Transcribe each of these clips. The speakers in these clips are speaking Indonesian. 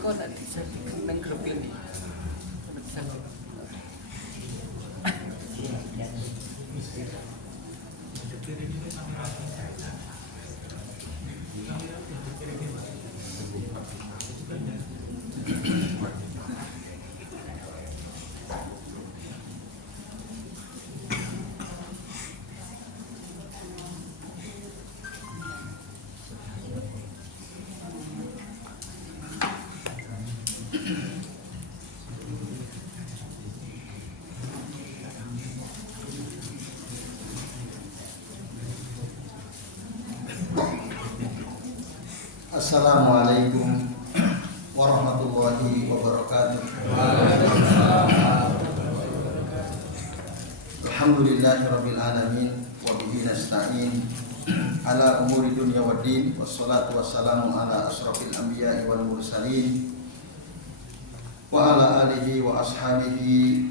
kau nanti saya neng kerupil di. Assalamualaikum warahmatullahi wabarakatuh. Alhamdulillahirabbil alamin wa bihi nasta'in ala umuri dunya waddin wassalatu wassalamu ala asrofil anbiya'i wal mursalin wa ala alihi wa ashabihi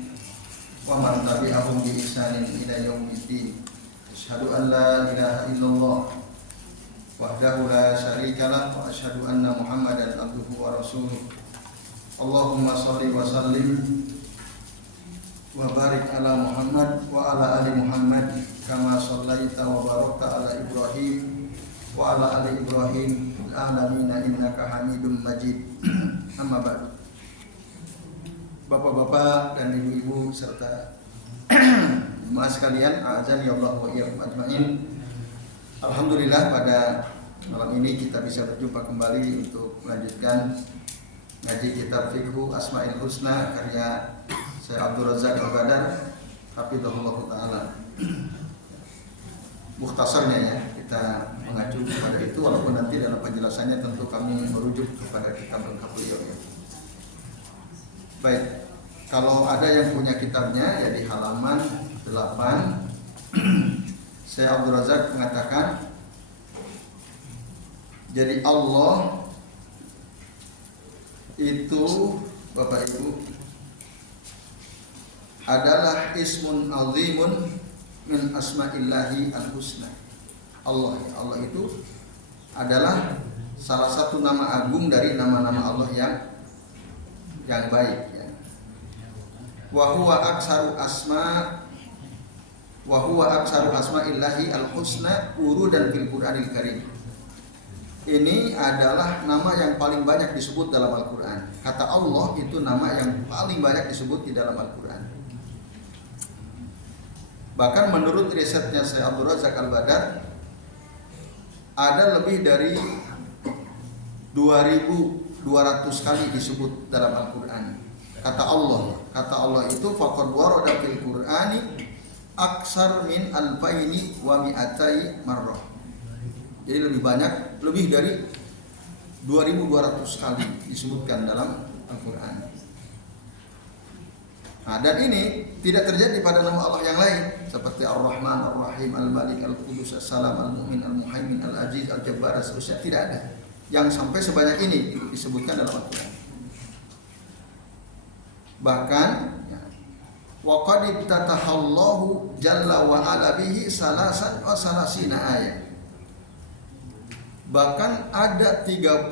wa man tabi'ahum bi ihsanin ila yaumiddin. Asyhadu an la ilaha illallah wahdahu la syarika lah wa asyhadu anna Muhammadan abduhu wa rasuluh. Allahumma shalli wa sallim wa barik ala Muhammad wa ala ali Muhammad kama shallaita wa barakta ala Ibrahim wa ala ali Ibrahim fil alamin innaka Hamidum Majid. Amma ba'du. Bapak-bapak dan ibu-ibu serta jemaah sekalian, a'azani Allah wa iyyakum ajmain. Alhamdulillah pada malam ini kita bisa berjumpa kembali untuk melanjutkan ngaji kitab Fiqhu Asma'il Husna karya Syekh Abdul Razak Al-Badar hafizahullah taala. Mukhtasarnya ya, kita mengacu kepada itu walaupun nanti dalam penjelasannya tentu kami merujuk kepada kitab lengkap beliau ya. Baik, kalau ada yang punya kitabnya ya di halaman 8 Syekh Abdul Razak mengatakan, jadi Allah itu Bapak Ibu adalah ismun azimun min asma'illahi al-husna. Allah itu adalah salah satu nama agung dari nama-nama Allah yang baik ya. Wa huwa aksaru asma'illahi al-husna urudan fil Qur'anil Karim. Ini adalah nama yang paling banyak disebut dalam Al-Quran. Kata Allah itu nama yang paling banyak disebut di dalam Al-Quran. Bahkan menurut risetnya Syekh Abdul Razak Al-Badar, ada lebih dari 2.200 kali disebut dalam Al-Quran. Kata Allah itu faqad warada fil Qur'ani aksar min alfaini wa mi'atai marrah. Jadi lebih dari 2.200 kali disebutkan dalam Al-Quran. Nah, dan ini tidak terjadi pada nama Allah yang lain seperti Ar-Rahman, Ar-Rahim, Al-Malik, Al-Qudus, As-Salam, Al-Mu'min, Al-Muhaimin, Al-Aziz, Al-Jabbar, seterusnya tidak ada yang sampai sebanyak ini disebutkan dalam Al-Quran. Bahkan wa qad iftatahallahu jalla wa ala bihi salasan wa salasina ayat. Bahkan ada 33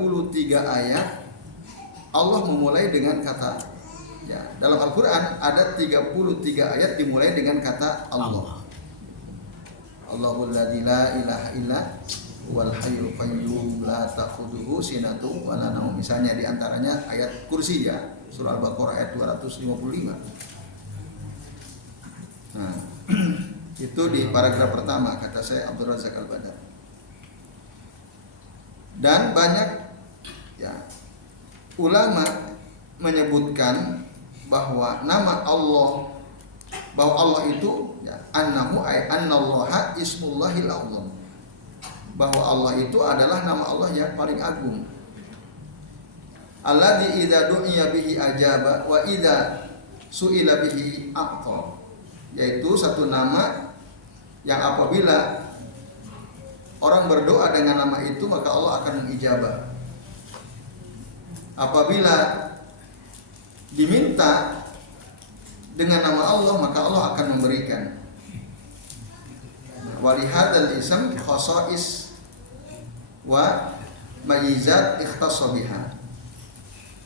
ayat Allah memulai dengan kata ya, dalam Al-Quran ada 33 ayat dimulai dengan kata Allah. Allahul ladzi la ilaha illa wal hayyul qayyum la ta'khudhuhu sinatun wa la naum. Misalnya di antaranya ayat kursi ya, surah Al-Baqarah ayat 255. Nah, itu di paragraf pertama kata saya Abdul Razak Al-Badar. Dan banyak ya ulama menyebutkan bahwa nama Allah, bahwa Allah itu ya annahu ay annallaha ismullahil a'zam. Bahwa Allah itu adalah nama Allah yang paling agung. Alladzi idza du'iya bihi ajaba wa idza su'ila bihi a'ta. Yaitu satu nama yang apabila orang berdoa dengan nama itu maka Allah akan mengijabah. Apabila diminta dengan nama Allah maka Allah akan memberikan. Walihadzal ism khasa'is wa mayizat ikhtassa biha.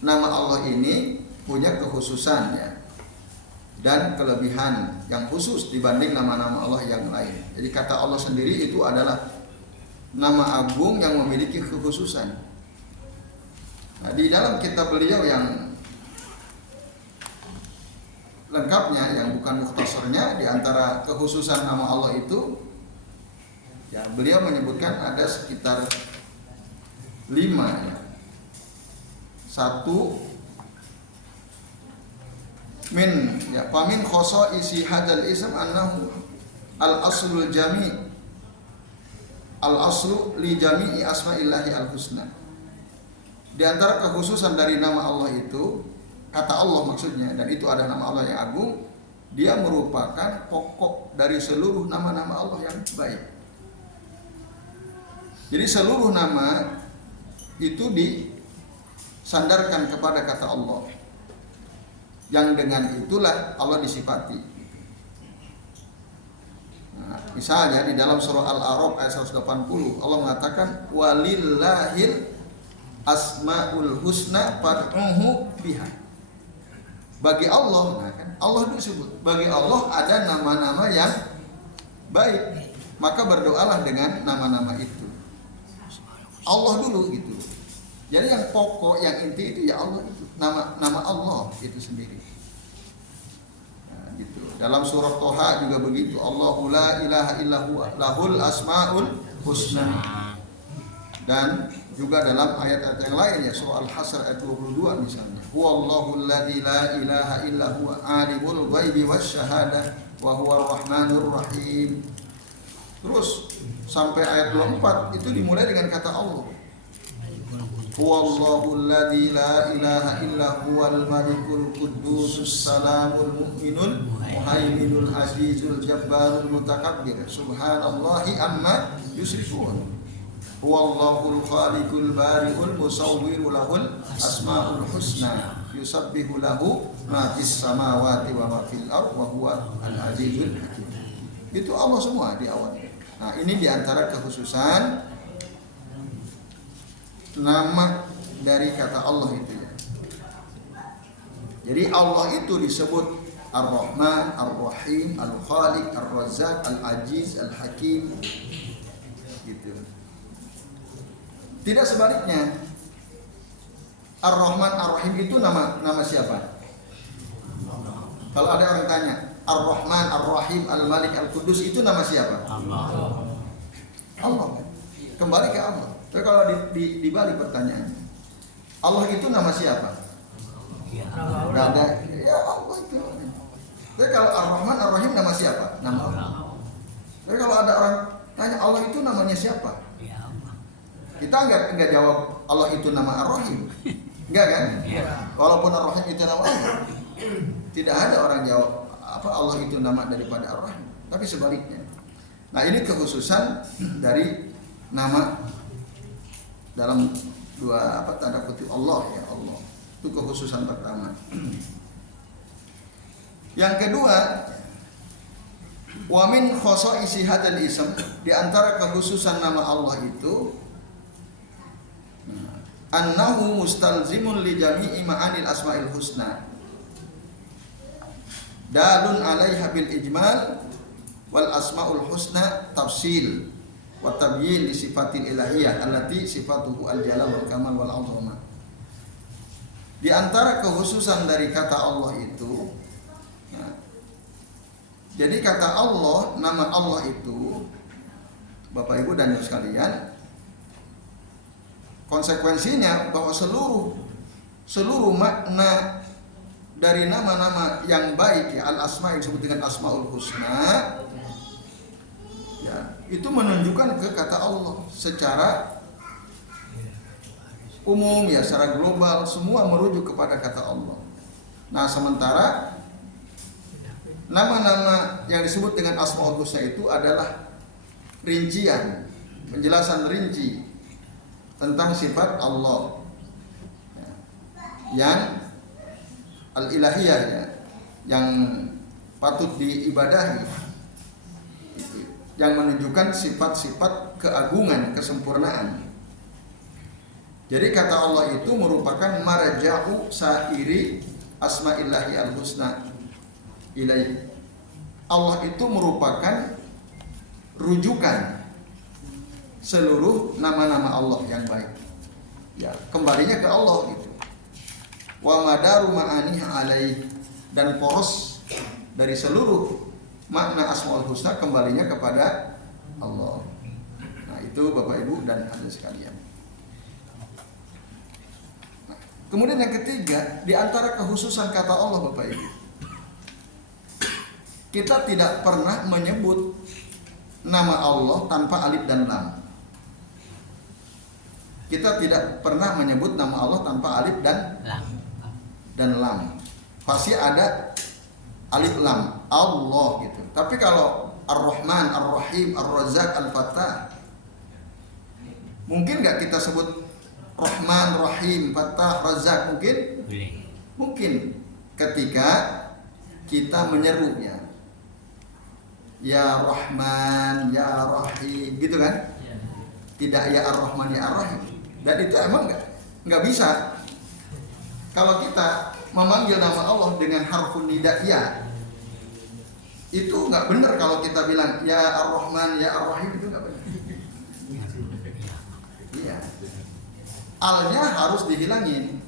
nama Allah ini punya kekhususan ya, dan kelebihan yang khusus dibanding nama-nama Allah yang lain. Jadi kata Allah sendiri itu adalah nama agung yang memiliki kekhususan. Nah, di dalam kitab beliau yang lengkapnya, yang bukan mukhtasarnya, di antara kekhususan nama Allah itu ya, beliau menyebutkan ada sekitar 5 ya. 1 min ya, pamin khoso isi hadzal ism annahu al aslul jami' al aslu li jami'i asma'illahi al husna. Di antara kekhususan dari nama Allah itu, kata Allah maksudnya, dan itu adalah nama Allah yang agung, dia merupakan pokok dari seluruh nama-nama Allah yang baik. Jadi seluruh nama itu disandarkan kepada kata Allah, yang dengan itulah Allah disifati. Nah, misalnya di dalam surah Al-A'raf ayat 180 Allah mengatakan walillahil asmaul husna fad'uhu biha. Bagi Allah, nah kan Allah disebut, bagi Allah ada nama-nama yang baik, maka berdoalah dengan nama-nama itu. Allah dulu gitu. Jadi yang pokok, yang inti itu ya Allah itu, nama Allah itu sendiri. Nah, gitu. Dalam surah Toha juga begitu. Allahu la ilaha illa huwa lahul asmaul husna. Dan juga dalam ayat-ayat yang lain ya, surah Al-Hasr ayat 22 misalnya. Huwallahu alladzi la ilaha illa huwa alimul ghaibi wasyahadah wa huwar rahmanur rahim. Terus sampai ayat 24 itu dimulai dengan kata Allah. Huwallahu alladzi la ilaha illa huwal malikul quddusus salamul mu'minul muhaiminul azizul jabbarul mutakabbir subhanallahi amma yusyrikun. Huwallahul khaliqul bari'ul musawwiru lahul asmaul husna yusabbihu lahu ma fis samawati wa ma fil ardh wa huwa al azizul hakim. Itu Allah semua di awal. Nah, ini diantara kekhususan nama dari kata Allah itu ya. Jadi Allah itu disebut Ar-Rahman, Ar-Rahim, Al-Khaliq, Ar-Razzaq, Al-Aziz, Al-Hakim gitu. Tidak sebaliknya. Ar-Rahman, Ar-Rahim itu nama siapa? Kalau ada orang tanya, Ar-Rahman, Ar-Rahim, Al-Malik, Al-Qudus itu nama siapa? Allah. Kembali ke Allah. Tapi kalau dibalik pertanyaannya, Allah itu nama siapa? Tidak ada. Ya Allah itu. Tapi kalau Ar-Rahman, Ar-Rahim nama siapa? Nama Allah. Tapi kalau ada orang tanya Allah itu namanya siapa? Kita enggak jawab Allah itu nama Ar-Rahim. Enggak kan? Walaupun Ar-Rahim itu nama Allah. Tidak ada orang jawab apa Allah itu nama daripada Ar-Rahim. Tapi sebaliknya. Nah, ini kekhususan dari nama dalam dua tanda kutip Allah ya Allah. Itu kekhususan pertama. Yang kedua, wa min khosa'isi hadzal ism, di antara kekhususan nama Allah itu annahu mustalzimun li jami'i ma'anil asma'il husna dalun 'alaiha bil ijmal wal asma'ul husna tafsil wa tabyin li sifatil ilahiyah allati sifatuhu al jalal wal kamal wal 'azamah. Di antara kekhususan dari kata Allah itu ya, jadi kata Allah, nama Allah itu Bapak Ibu dan Ibu sekalian, konsekuensinya bahwa seluruh makna dari nama-nama yang baik ya, al-asma yang disebut dengan asmaul husna ya, itu menunjukkan ke kata Allah secara umum ya, secara global, semua merujuk kepada kata Allah. Nah, sementara nama-nama yang disebut dengan asmaul husna itu adalah rincian, penjelasan rinci tentang sifat Allah yang al-ilahiyah ya, yang patut diibadahi, yang menunjukkan sifat-sifat keagungan, kesempurnaan. Jadi kata Allah itu merupakan marja'u sa'iri asma'illahi al-husna ilaih. Allah itu merupakan rujukan seluruh nama-nama Allah yang baik. Ya, kembalinya ke Allah gitu. Wa madaru ma'aniha alaih, dan poros dari seluruh makna Asmaul Husna kembalinya kepada Allah. Nah, itu Bapak Ibu dan hadirin sekalian. Nah, kemudian yang ketiga, di antara kekhususan kata Allah Bapak Ibu, kita tidak pernah menyebut nama Allah tanpa alif dan lam. Kita tidak pernah menyebut nama Allah tanpa alif dan lam. Pasti ada alif lam, Allah gitu. Tapi kalau Ar-Rahman, Ar-Rahim, Ar-Razzaq, Al-Fattah, mungkin nggak kita sebut Rahman, Rahim, Fattah, Razzaq? Mungkin? Mungkin ketika kita menyerunya, ya Rahman, ya Rahim, gitu kan? Tidak ya Ar-Rahman, ya Ar-Rahim. Dan itu emang nggak bisa. Kalau kita memanggil nama Allah dengan harfun nida ya, itu nggak benar. Kalau kita bilang ya Ar-Rahman, ya Ar-Rahim, itu nggak benar. Iya. Alnya harus dihilangin.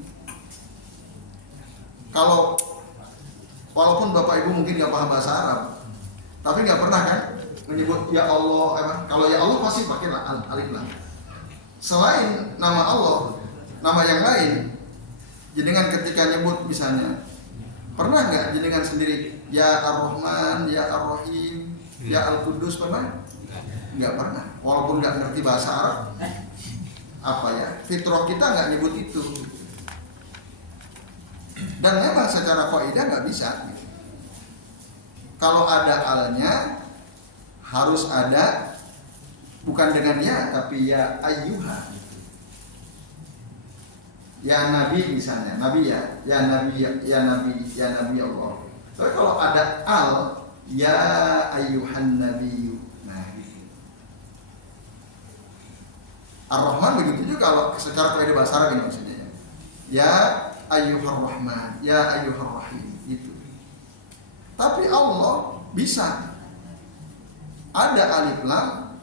Kalau walaupun Bapak Ibu mungkin nggak paham bahasa Arab, tapi nggak pernah kan menyebut ya Allah. Kalau ya Allah pasti pakai alif lam. Selain nama Allah, nama yang lain, jenengan ketika nyebut misalnya, pernah nggak jenengan sendiri ya Ar-Rahman, ya Ar-Rahim, ya Al-Qudus, pernah? Nggak pernah. Walaupun nggak ngerti bahasa Arab, apa ya, fitrah kita nggak nyebut itu. Dan memang secara kaidah nggak bisa. Kalau ada alnya, harus ada, bukan dengan ya, tapi ya ayyuha. Ya Nabi misalnya, Nabi ya Nabi, ya Nabi, ya Nabi Allah. Tapi kalau ada al, ya ayyuhan nabiyyu. Nah, gitu. Ar-Rahman begitu juga kalau secara kaidah bahasa Arab ini maksudnya. Ya ayyuhar Rahman, ya ayyuhar Rahim, gitu. Tapi Allah bisa ada alif lam,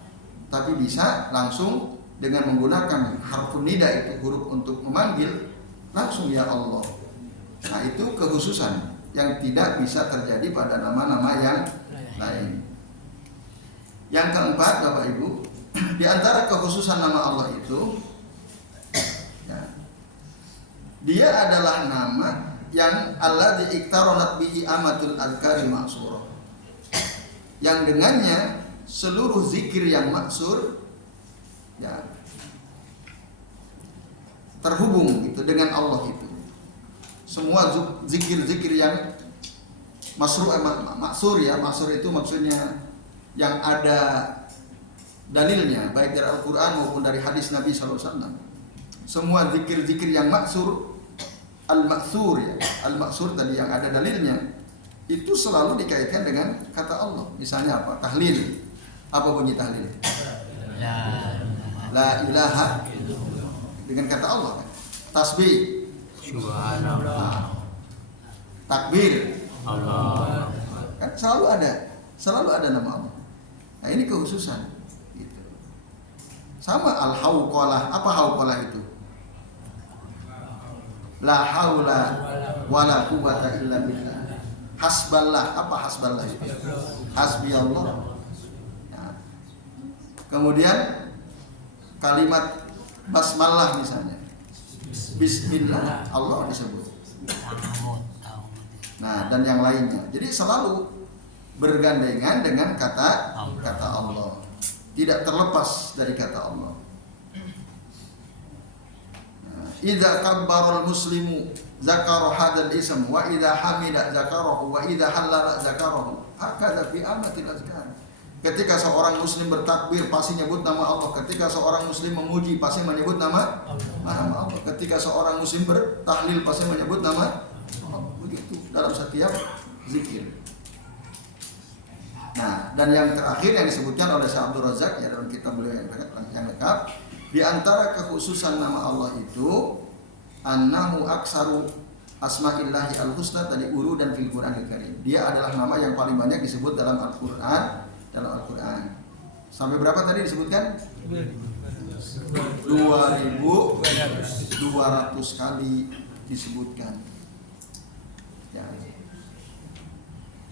tapi bisa langsung dengan menggunakan harfun nida, itu huruf untuk memanggil, langsung ya Allah. Nah, itu kekhususan yang tidak bisa terjadi pada nama-nama yang lain. Yang keempat Bapak Ibu, di antara kekhususan nama Allah itu, ya, dia adalah nama yang alladzi iktaronat bihi amatul adhkari ma'surah, yang dengannya seluruh zikir yang maksur ya terhubung itu dengan Allah itu. Semua zikir-zikir yang maksur ya, maksur itu maksudnya yang ada dalilnya, baik dari Al-Quran maupun dari hadis Nabi SAW. Semua zikir-zikir yang maksur, al-maksur ya, al-maksur tadi yang ada dalilnya, itu selalu dikaitkan dengan kata Allah. Misalnya apa? Tahlil. Apa bunyi tahlil? La ilaha, dengan kata Allah kan? Tasbih, subhanallah. Takbir, Allah. Kan selalu ada nama Allah. Nah, ini kekhususan gitu. Sama al-hauqalah. Apa hauqalah itu? La haula wala quwwata illa billah. Hasballah. Apa hasballah itu? Hasbiyallah. Nah, kemudian kalimat basmalah misalnya, bismillah, Allah disebut. Nah, dan yang lainnya. Jadi selalu bergandengan dengan kata Allah. Tidak terlepas dari kata Allah. Idza kabbarul muslimu zakara hadzal ism wa idza hamida zakarahu wa idza halala zakarahu. Hakadha fi amatil azkar. Ketika seorang muslim bertakbir pasti menyebut nama Allah. Ketika seorang muslim memuji pasti menyebut nama Allah. Ketika seorang muslim bertahlil pasti menyebut nama Allah. Begitu dalam setiap zikir. Nah, dan yang terakhir yang disebutkan oleh Syekh Abdul Razak ya dalam kitab beliau yang lengkap, Di antara kekhususan nama Allah itu annahu aksaru asma'illahi al-husna tadi uru dan fil Qur'anil Karim. Dia adalah nama yang paling banyak disebut dalam Al-Qur'an, Sampai berapa tadi disebutkan? 2.200 kali disebutkan. Ya.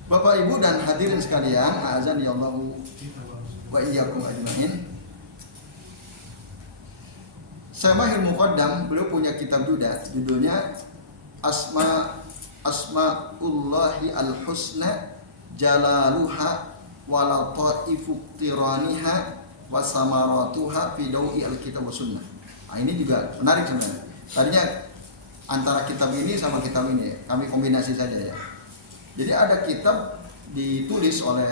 Bapak Ibu dan hadirin sekalian, azan ya Allah wa iyyakum ajmain. Syamahil Muqaddam, beliau punya kitab juga, judulnya Asma'ullahi al-Husna Jalaluha wa lataifu tiraniha wa samaratuha fi dawi al-kitab wa sunnah. Nah, ini juga menarik sebenarnya. Tadinya antara kitab ini sama kitab ini, kami kombinasi saja ya. Jadi ada kitab ditulis oleh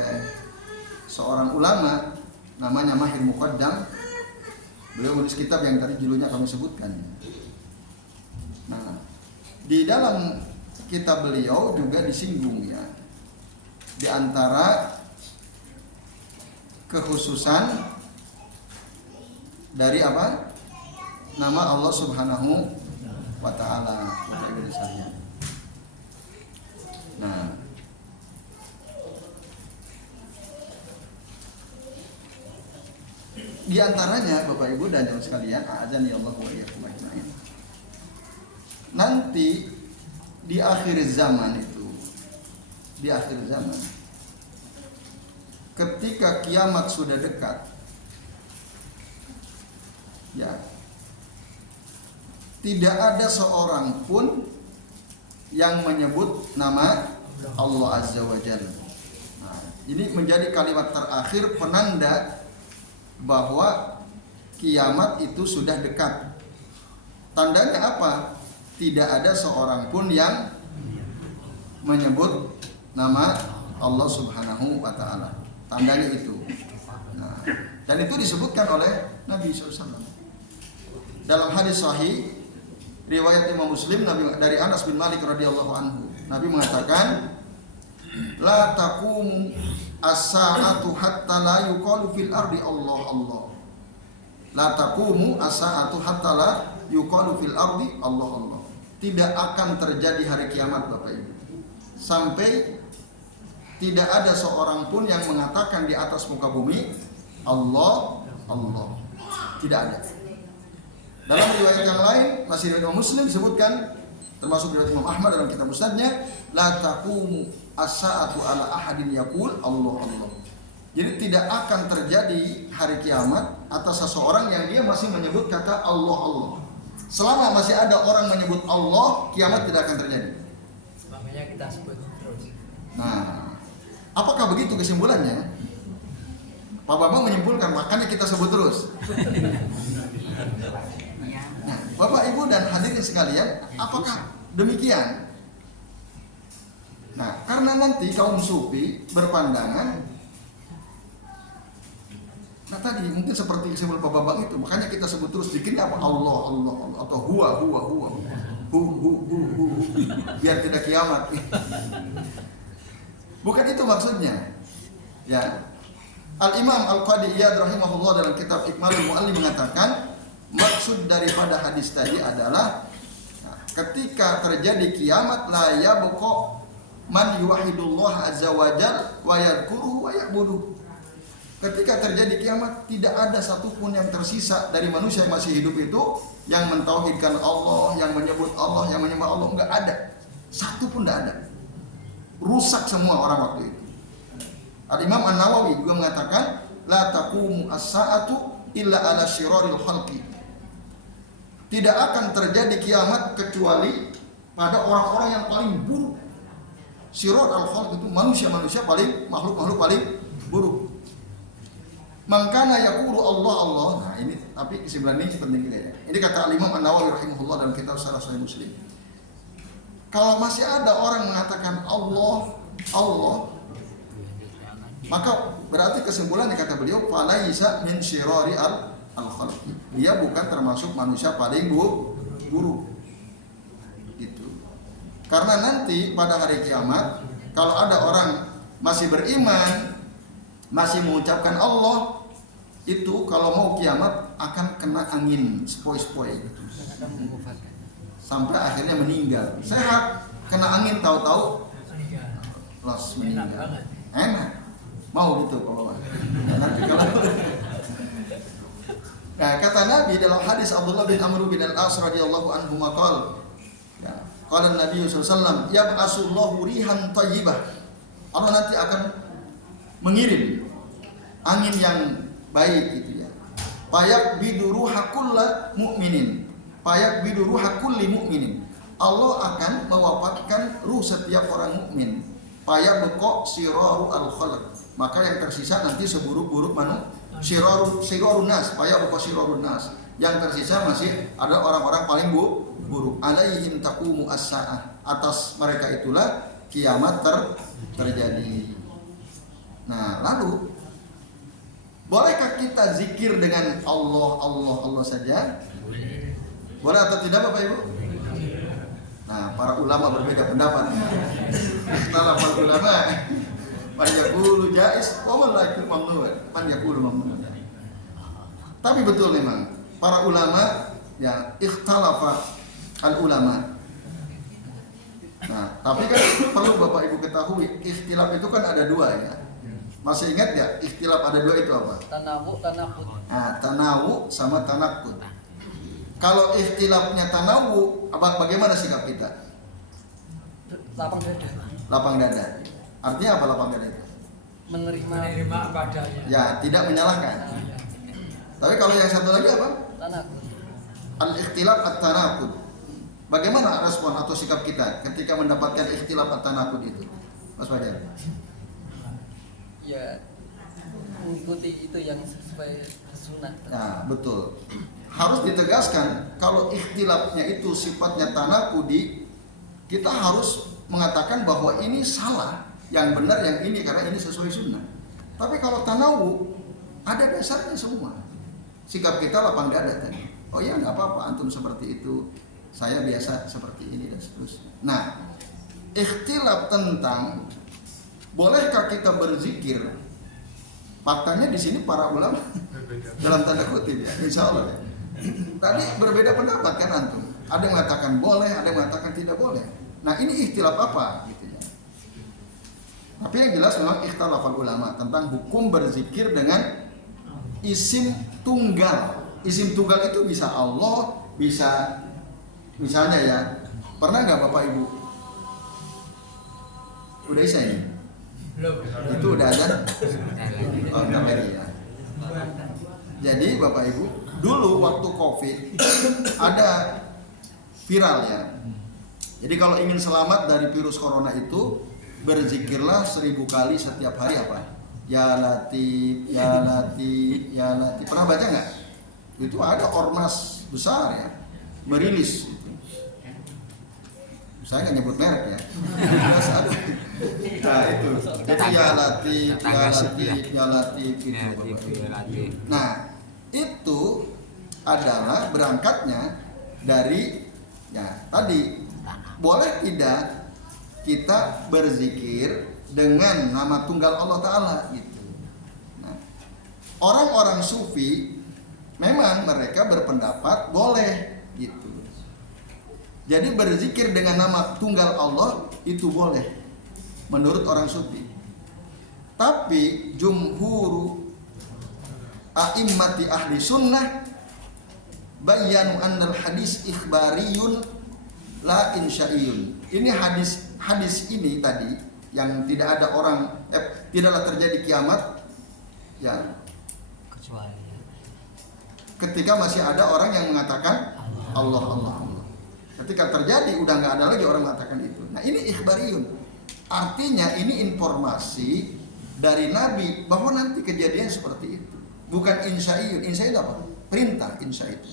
seorang ulama namanya Mahir Muqaddam. Beliau menulis kitab yang tadi judulnya kami sebutkan. Nah, di dalam kitab beliau juga disinggung ya, di antara kekhususan dari apa? Nama Allah Subhanahu wa Ta'ala. Nah, di antaranya Bapak Ibu dan jemaah sekalian, azan ya Allah wa iyyakum ajmain. Nanti di akhir zaman itu, di akhir zaman, ketika kiamat sudah dekat, ya, tidak ada seorang pun yang menyebut nama Allah Azza wa Jalla. Nah, ini menjadi kalimat terakhir penanda bahwa kiamat itu sudah dekat. Tandanya apa? Tidak ada seorang pun yang menyebut nama Allah Subhanahu wa Ta'ala. Tandanya itu. Nah, dan itu disebutkan oleh Nabi SAW. Dalam hadis sahih riwayat Imam Muslim dari Anas bin Malik radhiyallahu anhu, Nabi mengatakan, la taqumu as-sa'atu hatta la yuqalu fil ardi Allah Allah. La taqumu as-sa'atu hatta la yuqalu fil ardi Allah Allah. Tidak akan terjadi hari kiamat Bapak Ibu sampai tidak ada seorang pun yang mengatakan di atas muka bumi Allah Allah. Tidak ada. Dalam riwayat yang lain, masih riwayat Imam Muslim disebutkan, termasuk riwayat Imam Ahmad dalam kitab Musnadnya, la taqumu as-sa'atu ala ahadin yaqul Allah Allah. Jadi tidak akan terjadi hari kiamat atas seseorang yang dia masih menyebut kata Allah Allah. Selama masih ada orang menyebut Allah, kiamat tidak akan terjadi. Makanya kita sebut terus. Nah, apakah begitu kesimpulannya? Pak Bambang menyimpulkan, makanya kita sebut terus. Nah, Bapak Ibu dan hadirin sekalian, apakah demikian? Nah, karena nanti kaum sufi berpandangan, nah tadi mungkin seperti kesimpulan Pak Bambang itu, makanya kita sebut terus dikirnya apa? Allah, Allah, Allah, atau huwa, hu, biar tidak kiamat. Bukan itu maksudnya. Ya, Al-Imam Al-Qadi Iyad rahimahullah dalam kitab Ikmalul Mu'allim mengatakan, maksud daripada hadis tadi adalah ketika terjadi kiamat la yabqa man yuwahhidullah azza wajal wa yadhkuruhu wa ya'buduhu. Ketika terjadi kiamat tidak ada satupun yang tersisa dari manusia yang masih hidup itu yang mentauhidkan Allah, yang menyebut Allah, yang menyembah Allah, enggak ada. Satu pun enggak ada. Rusak semua orang waktu itu. Al-Imam An-Nawawi juga mengatakan la taqumu as-sa'atu illa ala syiraril khalqi. Tidak akan terjadi kiamat kecuali pada orang-orang yang paling buruk. Syirar al-khalq itu manusia-manusia paling, makhluk-makhluk paling buruk. Mangkana yaqulu Allah Allah. Nah, ini tapi kesimpulan ini penting juga ya. Ini kata Al-Imam An-Nawawi rahimahullah dalam kitab Syarah Sahih Muslim. Kalau masih ada orang mengatakan Allah Allah, maka berarti kesimpulannya kata beliau falaisa min syirari al-khalq. Dia bukan termasuk manusia paling buruk. Gitu. Karena nanti pada hari kiamat kalau ada orang masih beriman, masih mengucapkan Allah, itu kalau mau kiamat akan kena angin sepoi-sepoi gitu. Akan mengobatkan. Sampai akhirnya meninggal. Sehat, kena angin tahu-tahu los Enak meninggal. banget. Enak. Mau gitu kalau nanti kalau Nah, kata Nabi dalam hadis Abdullah bin Amr bin Al-As radhiyallahu anhu maqal. Ya, qala Nabi sallallahu alaihi wasallam, "Yab'asullahu rihan thayyibah." Allah nanti akan mengirim angin yang baik gitu ya. Payak biduruha kulla mu'minin. Payak biduruha kulli mu'minin. Allah akan mewafatkan ruh setiap orang mukmin. Payak beko siraru al-khalq. Maka yang tersisa nanti seburuk-buruk manusia. Sirarun nas, payak beko sirarun nas. Yang tersisa masih ada orang-orang paling buruk. Alaihim taqumu as-saah. Atas mereka itulah kiamat terjadi. Nah, lalu bolehkah kita zikir dengan Allah saja? Boleh atau tidak Bapak Ibu? Nah, para ulama berbeda pendapat. Ikhtilaf para ulama. Man yaqulu jaiz wa man la yaqulu mamnu'. Man yaqulu mamnu'. Tapi betul memang para ulama ya ikhtalafa al ulama. Nah, tapi kan perlu Bapak Ibu ketahui, ikhtilaf itu kan ada dua ya. Masih ingat ya ikhtilaf ada dua itu apa? Tanawu, tanakut. Nah, tanawu sama tanakut. Kalau ikhtilafnya tanawu, bagaimana sikap kita? Lapang dada. Lapang dada. Artinya apa lapang dada itu? Menerima apa adanya. Ya, tidak menyalahkan. Ya. Tapi kalau yang satu lagi apa? Tanakut. Al-ikhtilaf at-tanaqud. Bagaimana respon atau sikap kita ketika mendapatkan ikhtilaf at-tanaqud itu? Mas Fajar. Ya, mengikuti itu yang sesuai sunnah. Nah, betul. Harus ditegaskan kalau ikhtilafnya itu sifatnya tanaqudi, kita harus mengatakan bahwa ini salah, yang benar yang ini karena ini sesuai sunnah. Tapi kalau tanawu ada dasarnya semua. Sikap kita lapang dada tadi. Oh ya nggak apa-apa antum seperti itu, saya biasa seperti ini dan seterusnya. Nah, ikhtilaf tentang bolehkah kita berzikir? Faktanya di sini para ulama dalam tanda kutip ya, insya Allah. Ya. Tadi berbeda pendapat kan antum. Ada yang mengatakan boleh, ada yang mengatakan tidak boleh. Nah ini ikhtilaf apa? Gitu ya. Tapi yang jelas memang ikhtilaf ulama tentang hukum berzikir dengan isim tunggal. Isim tunggal itu bisa Allah, bisa misalnya ya. Pernah nggak Bapak Ibu? Udah Isya ini? Belum. Itu udah azan? Oh, enggak lagi ya. Jadi Bapak Ibu, dulu waktu Covid ada viral ya. Jadi kalau ingin selamat dari virus corona itu berzikirlah 1000 kali setiap hari apa? Ya Latif, Ya Latif, Ya Latif. Pernah baca nggak? Itu ada ormas besar ya merilis. Saya nggak nyebut merek ya. Nah itu Ya Latif, Ya Latif, Ya Latif itu. Nah itu adalah berangkatnya dari ya tadi boleh tidak kita berzikir dengan nama tunggal Allah Ta'ala gitu. Nah, orang-orang sufi memang mereka berpendapat boleh gitu. Jadi berzikir dengan nama tunggal Allah itu boleh menurut orang sufi. Tapi jumhuru a'immati ahli sunnah bayanu annal hadis ikhbariyun la insya'iyun. Ini hadis ini tadi yang tidak ada orang tidaklah terjadi kiamat ya Kecuali ketika masih ada orang yang mengatakan Allah Allah Allah. Ketika terjadi udah nggak ada lagi orang mengatakan itu. Nah ini ikhbariyun, artinya ini informasi dari Nabi bahwa nanti kejadian seperti itu. Bukan insya'iyun. Insya itu apa? Perintah insya itu.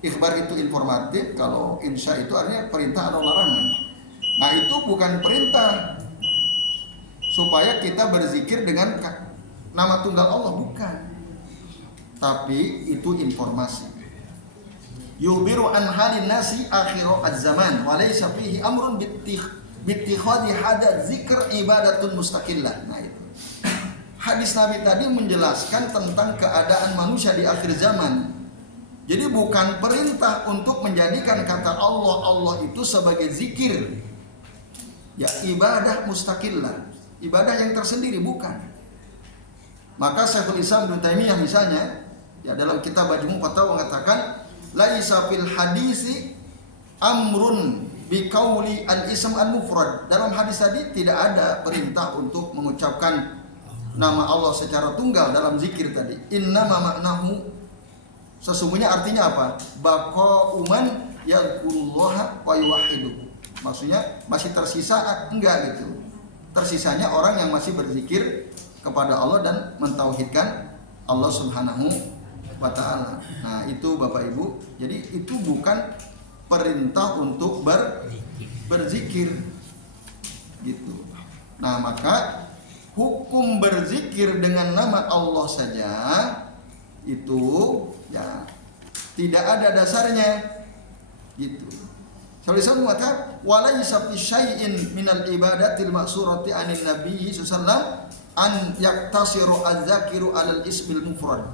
Ikhbar itu informatif, kalau insya itu artinya perintah atau larangan. Nah itu bukan perintah supaya kita berzikir dengan nama tunggal Allah, bukan. Tapi itu informasi. Yubiru an halin nasi akhiru az-zaman wa laysa fihi amrun bittikhadi hada zikr ibadatun mustaqillah. Nah itu. hadis Nabi tadi menjelaskan tentang keadaan manusia di akhir zaman. Jadi bukan perintah untuk menjadikan kata Allah, Allah itu sebagai zikir. Ya ibadah mustaqillah, ibadah yang tersendiri, bukan. Maka Syekhul Islam Ibnu Taimiyah misalnya, ya dalam kitab Majmu' Fatawa mengatakan, laisa fil hadisi amrun biqauli al-ism al-mufrad. Dalam hadis tadi tidak ada perintah untuk mengucapkan nama Allah secara tunggal dalam zikir tadi. Innama maknahu, sesungguhnya artinya apa? Baqa'uman yadhkurullaha wa yuwahhidu. Maksudnya masih tersisa enggak gitu. Tersisanya orang yang masih berzikir kepada Allah dan mentauhidkan Allah Subhanahu wa taala. Nah, itu Bapak Ibu. Jadi itu bukan perintah untuk berzikir. Gitu. Nah, maka hukum berzikir dengan nama Allah saja itu ya tidak ada dasarnya. Gitu. Sallallahu mengatakan walaysa fi syai'in minal ibadatil ma'surati anin nabiyyi sallallahu an yaktasiru az-zakiru 'alal ismil mufrad.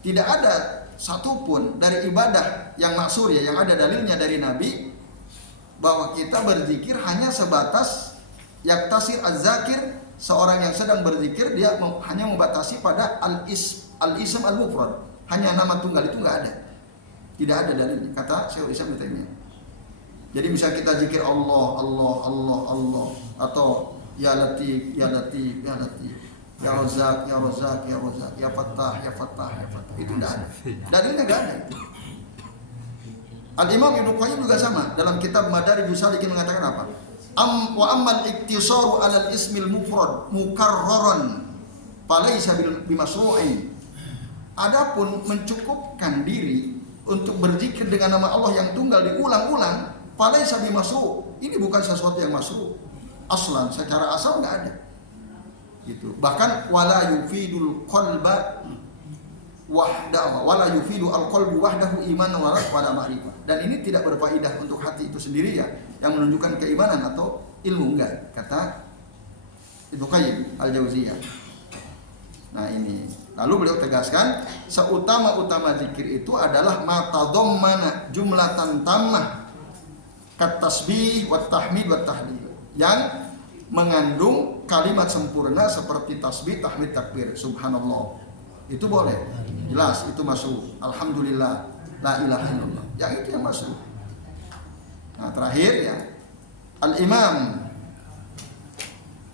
Tidak ada satupun dari ibadah yang maksur ya, yang ada dalilnya dari Nabi bahwa kita berzikir hanya sebatas yaktasir az-zakir, seorang yang sedang berzikir dia hanya membatasi pada al-ism al-mufrad, hanya nama tunggal, itu enggak ada. Tidak ada dalilnya kata Syekh Islam Ibnu Taimiyah. Jadi misalnya kita zikir Allah, Allah, Allah, Allah, atau ya Latif, ya Latif, ya Latif, ya Razak, ya Razak, ya Razak, ya Fattah, ya Fattah, ya Fattah, itu tidak ada. Dalilnya tidak ada itu. Al-Imam Ibnu Qayyim juga sama dalam kitab Madarijus Salikin mengatakan apa? Wa ammal iktisaru 'alal ismil mufrad mukarraran falaysa bimasru'in. Adapun mencukupkan diri untuk berzikir dengan nama Allah yang tunggal diulang-ulang, falaysa bimasru', ini bukan sesuatu yang masru'. Aslan, secara asal enggak ada. Gitu. Bahkan wala yufidul qalba wahdahu wala yufidu al-qalbu wahdahu imanan wala ma'rifah. Dan ini tidak berfaedah untuk hati itu sendiri ya, yang menunjukkan keimanan atau ilmu, enggak, kata Ibnu Qayyim al-Jauziyah. Nah, ini. Lalu beliau tegaskan, seutama-utama zikir itu adalah ma tadammana jumlatan tammah kat tasbih wat tahmid wat tahlil, yang mengandung kalimat sempurna seperti tasbih, tahmid, takbir, subhanallah. Itu boleh. Jelas itu masuk. Alhamdulillah, la ilaha illallah. Yang itu yang masuk. Nah, terakhir ya, Al-Imam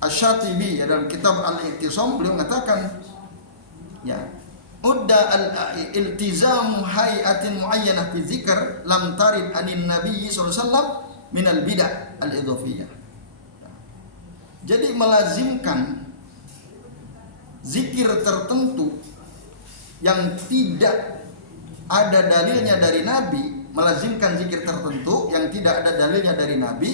Asy-Syatibi ya, dalam kitab Al-I'tisam beliau mengatakan ya, udda al-iltizamu hay'atin muayyanah fi dzikr lam tarid anin nabiyyi sallallahu alaihi wasallam min al-bid'ah al-idhafiyah. Jadi melazimkan zikir tertentu yang tidak ada dalilnya dari Nabi, melazimkan zikir tertentu yang tidak ada dalilnya dari Nabi,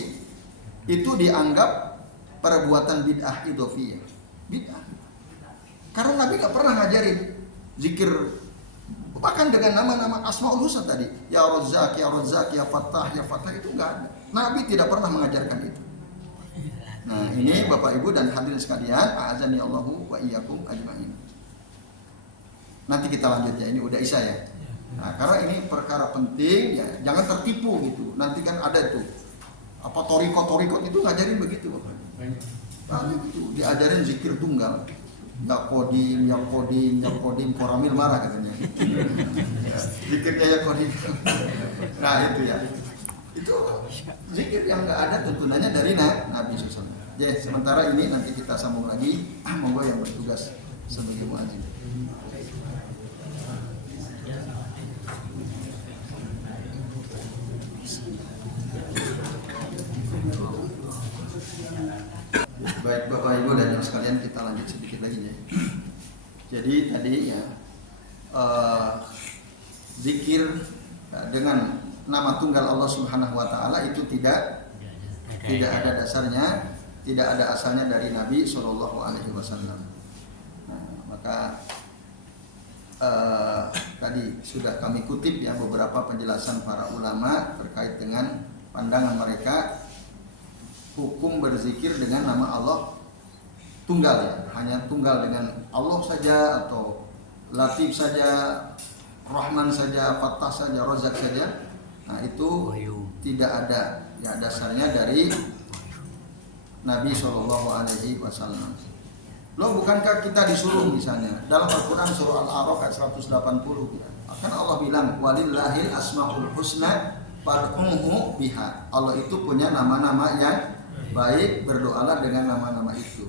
itu dianggap perbuatan bid'ah idhafiyah. Bid'ah. Karena Nabi nggak pernah ngajarin zikir bahkan dengan nama-nama Asmaul Husna tadi, ya Razzaq, ya Razzaq, ya Fattah, ya Fattah, itu nggak ada. Nabi tidak pernah mengajarkan itu. Nah, ini Bapak Ibu dan hadirin sekalian, a'azani Allahu wa iyyakum ajmain. Nanti kita lanjut ya, ini udah isya ya. Nah, karena ini perkara penting ya, jangan tertipu gitu. Nanti kan ada tuh apa torikot itu ngajarin begitu Bapak. Nah, itu diajarin zikir tunggal. Ya kodim, ya kodim, ya kodim, koramil marah katanya. Zikirnya ya kodim. Nah, itu ya. Itu zikir yang nggak ada tuntunannya dari Nabi SAW. Jadi sementara ini nanti kita sambung lagi. Monggo yang bertugas sebagai muadzin. Baik Bapak Ibu dan yang sekalian, kita lanjut sedikit lagi ya. Jadi tadi ya zikir dengan nama tunggal Allah Subhanahu wa taala itu tidak ada dasarnya, tidak ada asalnya dari Nabi Shallallahu alaihi wasallam. Nah, maka tadi sudah kami kutip ya beberapa penjelasan para ulama terkait dengan pandangan mereka hukum berzikir dengan nama Allah tunggal ya, hanya tunggal dengan Allah saja atau Latif saja, Rahman saja, Fattah saja, Razak saja. Nah itu tidak ada ya dasarnya dari Nabi SAW. Loh, bukankah kita disuruh misalnya dalam Al-Quran surah Al-A'raf ayat 180 ya. Kan Allah bilang walillahil asmaul husna fad'uhu biha. Allah itu punya nama-nama yang baik, berdoalah dengan nama-nama itu.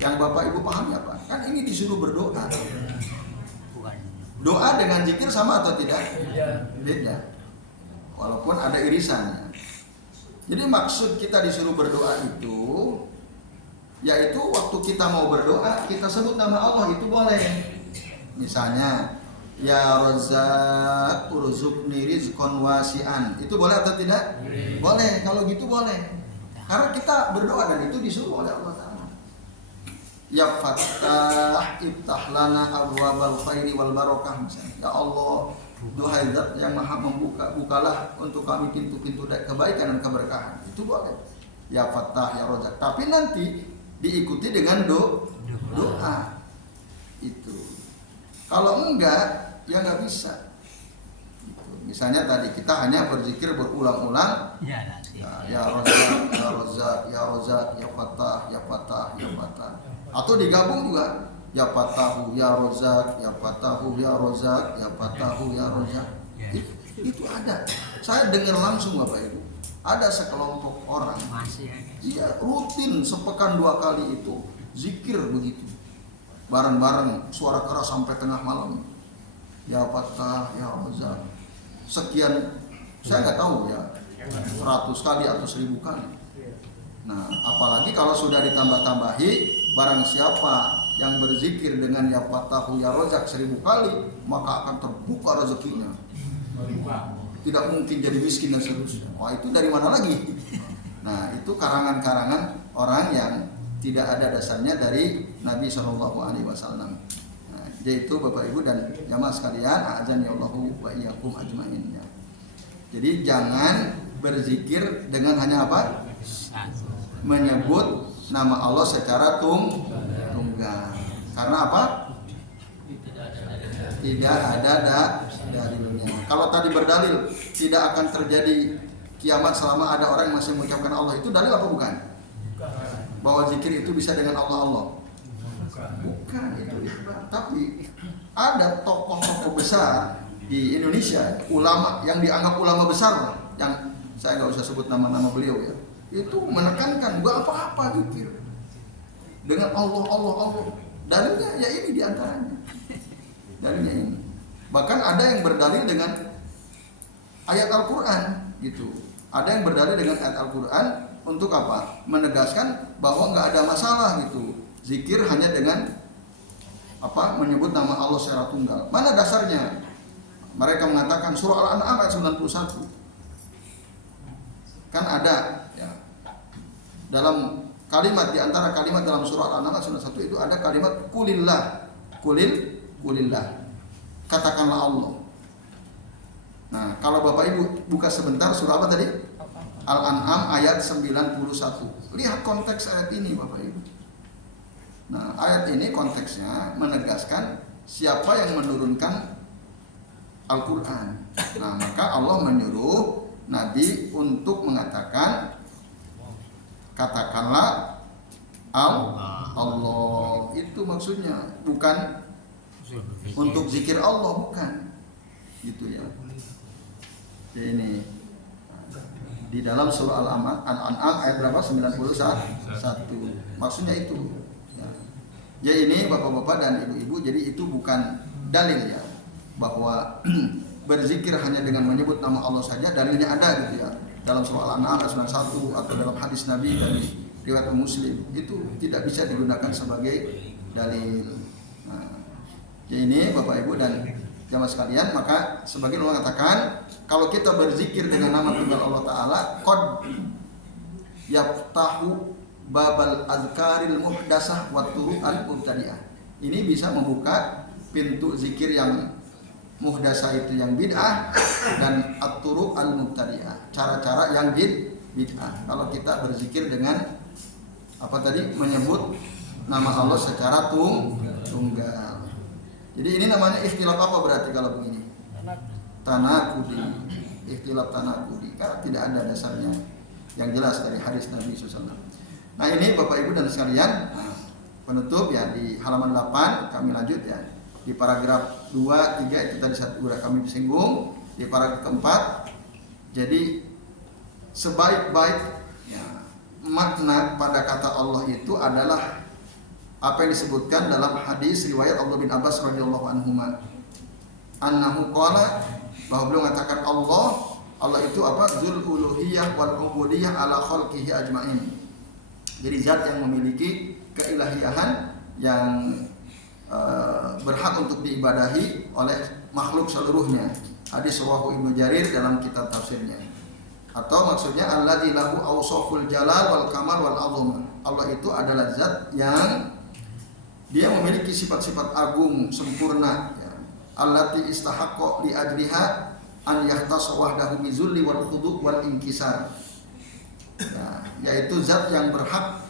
Yang Bapak Ibu pahami apa? Kan ini disuruh berdoa. Doa dengan zikir sama atau tidak? Beda. Walaupun ada irisannya. Jadi maksud kita disuruh berdoa itu, yaitu waktu kita mau berdoa kita sebut nama Allah itu boleh. Misalnya ya Razzaq urzuqni rizqan wasi'an. Itu boleh atau tidak? Boleh. Kalau gitu boleh. Karena kita berdoa dan itu disuruh oleh Allah Ta'ala. Ya Fattah iftah lana abwabal khairi wal barakah misalnya. Ya Allah, duhai Zat yang maha membuka, bukalah untuk kami pintu-pintu kebaikan dan keberkahan. Itu boleh. Ya Fattah, ya Razzaq. Tapi nanti diikuti dengan doa. Itu. Kalau enggak, ya nggak bisa. Gitu. Misalnya tadi kita hanya berzikir berulang-ulang. Ya Razzaq, ya Razzaq, ya Razzaq, ya Fattah, ya Fattah, ya Fattah. Atau digabung juga. Ya Fattahu, ya Razzaq, ya Fattahu, ya Razzaq, ya Fattahu, ya Razzaq. Itu ada. Saya dengar langsung Bapak Ibu. Ada sekelompok orang. Iya, rutin sepekan 2 kali itu zikir begitu. Bareng-bareng suara keras sampai tengah malam. Ya Fattah, ya Razzaq. Sekian, saya nggak tahu ya, 100 kali atau 1000 kali. Nah, apalagi kalau sudah ditambah-tambahi, barang siapa yang berzikir dengan ya Fattahu ya Razzaq 1000 kali, maka akan terbuka rezekinya. Tidak mungkin jadi miskin dan seterusnya. Wah, itu dari mana lagi? Nah, itu karangan-karangan orang yang tidak ada dasarnya dari Nabi SAW. Nah, yaitu Bapak Ibu dan jamaah sekalian, a'adzani Allahu wa iyyakum ajmain ya. Jadi jangan berzikir dengan hanya apa? Menyebut nama Allah secara tunggal. Karena apa? Tidak ada dalilnya. Kalau tadi berdalil tidak akan terjadi kiamat selama ada orang yang masih mengucapkan Allah, itu dalil apa bukan? Bahwa zikir itu bisa dengan Allah. Bukan itu. Tapi ada tokoh-tokoh besar di Indonesia, ulama yang dianggap ulama besar, yang saya nggak usah sebut nama-nama beliau ya, itu menekankan gak apa-apa zikir dengan Allah. Dalilnya ya ini diantaranya. Dalilnya ini. Bahkan ada yang berdalil dengan ayat Al-Quran gitu. Ada yang berdalil dengan ayat Al-Quran untuk apa? Menegaskan bahwa nggak ada masalah gitu. Zikir hanya dengan apa? Menyebut nama Allah secara tunggal. Mana dasarnya? Mereka mengatakan surah Al-An'am ayat 91. Kan ada ya. Dalam kalimat, di antara kalimat dalam surah Al-An'am ayat 91 itu ada kalimat kulillah. Kulillah. Katakanlah Allah. Nah, kalau Bapak Ibu buka sebentar surah apa tadi? Al-An'am ayat 91. Lihat konteks ayat ini Bapak Ibu. Nah, ayat ini konteksnya menegaskan siapa yang menurunkan Al-Quran. Nah, maka Allah menyuruh Nabi untuk mengatakan katakanlah Allah. Itu maksudnya, bukan untuk zikir Allah, bukan. Gitu ya. Jadi ini di dalam surah Al-An'am ayat berapa? 91. Maksudnya itu. Ya ini bapak-bapak dan ibu-ibu, jadi itu bukan dalil ya bahwa berzikir hanya dengan menyebut nama Allah saja. Dalilnya ada gitu ya dalam surah Al-An'am ayat 91 atau dalam hadis Nabi dari riwayat Muslim, itu tidak bisa digunakan sebagai dalil. Nah, ya ini bapak ibu dan jamaah sekalian, maka sebagian ulama mengatakan kalau kita berzikir dengan nama tunggal Allah Ta'ala, qad yaftahu babal azkaril muhdasah wa turuqal mubtadi'ah. Ini bisa membuka pintu zikir yang muhdasah itu yang bid'ah, dan at-turuq al-mubtadi'ah, cara-cara yang bid'ah. Kalau kita berzikir dengan apa tadi, menyebut nama Allah secara tunggal. Jadi ini namanya ikhtilaf apa berarti kalau begini? Tanakudi. Ikhtilaf tanakudi, karena tidak ada dasarnya yang jelas dari hadis Nabi SAW. Nah ini Bapak Ibu dan sekalian, penutup ya di halaman 8 kami lanjut ya. Di paragraf 2, 3 itu tadi sudah kami singgung. Di paragraf keempat, jadi sebaik-baik ya, makna pada kata Allah itu adalah apa yang disebutkan dalam hadis riwayat Abdullah bin Abbas radhiyallahu anhuma. Annahu qala, bahwa beliau mengatakan Allah itu apa? Dzul uluhiyah wal ubudiyah ala khalqihi ajmain. Jadi zat yang memiliki keilahiyahan yang berhak untuk diibadahi oleh makhluk seluruhnya. Hadis rawahu Ibnu Jarir dalam kitab tafsirnya. Atau maksudnya alladzi lahu awsaful jalal wal kamal wal azamah. Allah itu adalah zat yang dia memiliki sifat-sifat agung sempurna ya. Allati istahaqqa li ajliha an yahtasa wahdahu bizulli wal khudu' wal inkisar. Ya, yaitu zat yang berhak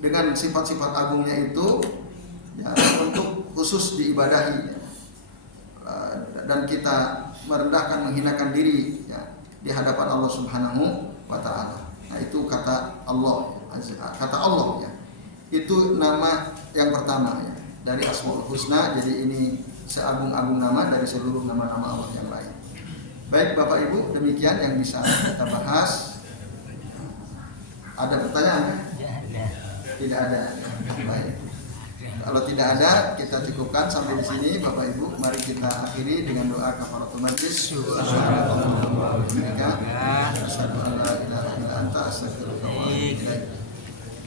dengan sifat-sifat agungnya itu ya, untuk khusus diibadahi ya. Dan kita merendahkan, menghinakan diri ya, di hadapan Allah Subhanahu wa taala. Nah, itu kata Allah, ya. Itu nama yang pertama ya, dari Asmaul Husna. Jadi ini seagung-agung nama dari seluruh nama-nama Allah yang lain. Baik Bapak Ibu, demikian yang bisa kita bahas. Ada pertanyaan? Tidak ada. Baik. Kalau tidak ada, kita cukupkan sampai di sini Bapak Ibu. Mari kita akhiri dengan doa kafaratul majlis.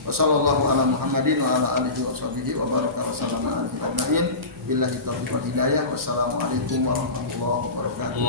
Wassallallahu ala Muhammadin wa ala alihi wa sahbihi wa baraka wa sallama ala ajma'in. Billahi taufiq wal hidayah. Wassalamualaikum warahmatullahi wabarakatuh.